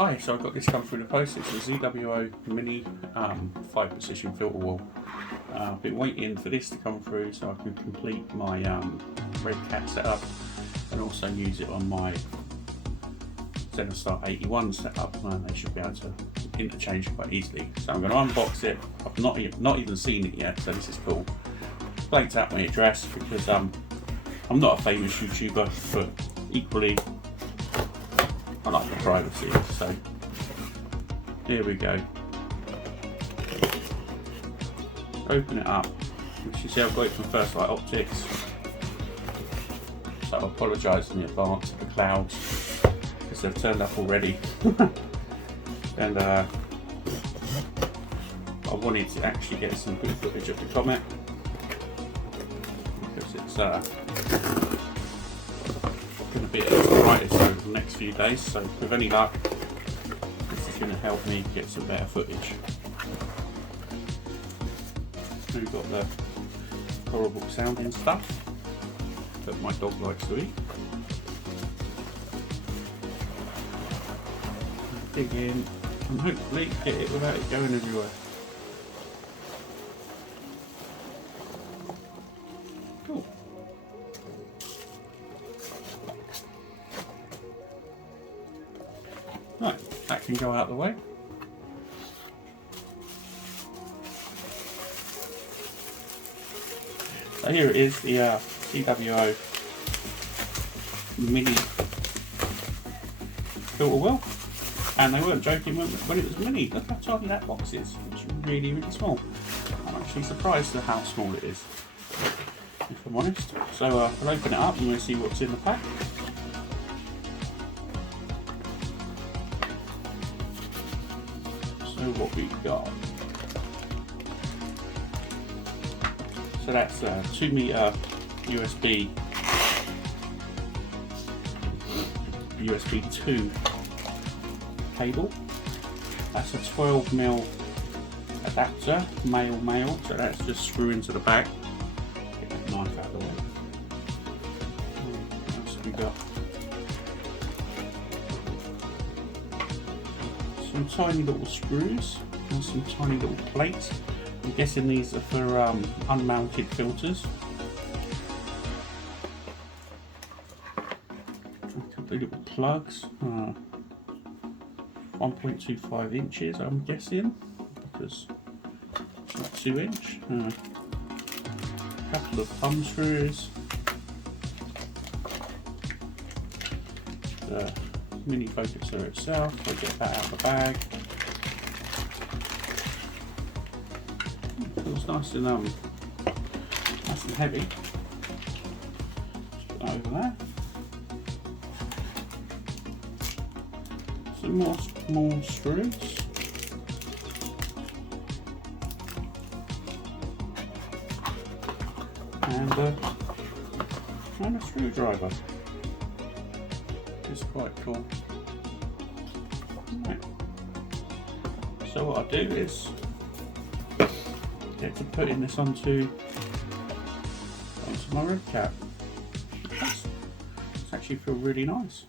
Hi, so I got this come through the post. It's a ZWO mini 5-position filter wall. I've been waiting for this to come through so I can complete my Red Cat setup and also use it on my ZWO 81 setup, and they should be able to interchange quite easily. So I'm going to unbox it. I've not even seen it yet, so this is cool. Blanked out my address because I'm not a famous YouTuber, but equally I like the privacy, so here we go. Open it up. As you see, I've got it from First Light Optics, so I apologise in advance for the clouds because they've turned up already. And I wanted to actually get some good footage of the comet because it's going to be at its brightest over the next few days, so with any luck this is going to help me get some better footage. We've got the horrible sounding stuff that my dog likes to eat. Dig in and hopefully get it without it going everywhere. Cool. Right, that can go out the way. So here it is, the ZWO mini filter wheel, and they weren't joking when it was mini. Look how tiny that box is. It's really, really small. I'm actually surprised at how small it is, if I'm honest. So I'll open it up and we'll see what's in the pack. So what we've got. So that's a 2 meter USB 2 cable. That's a 12mm adapter, male, so that's just screw into the back. Get that knife out of the way. What else have we got? Some tiny little screws and some tiny little plates. I'm guessing these are for unmounted filters. A couple of little plugs, 1.25 inches I'm guessing, because it's not 2 inch. A couple of thumb screws. The mini focuser itself, I'll get that out of the bag. Feels nice and heavy. Just put that over there. Some more small screws. And a screwdriver. It's quite cool. Right. So what I'll do is get to putting this onto my Red Cat. It's actually feel really nice.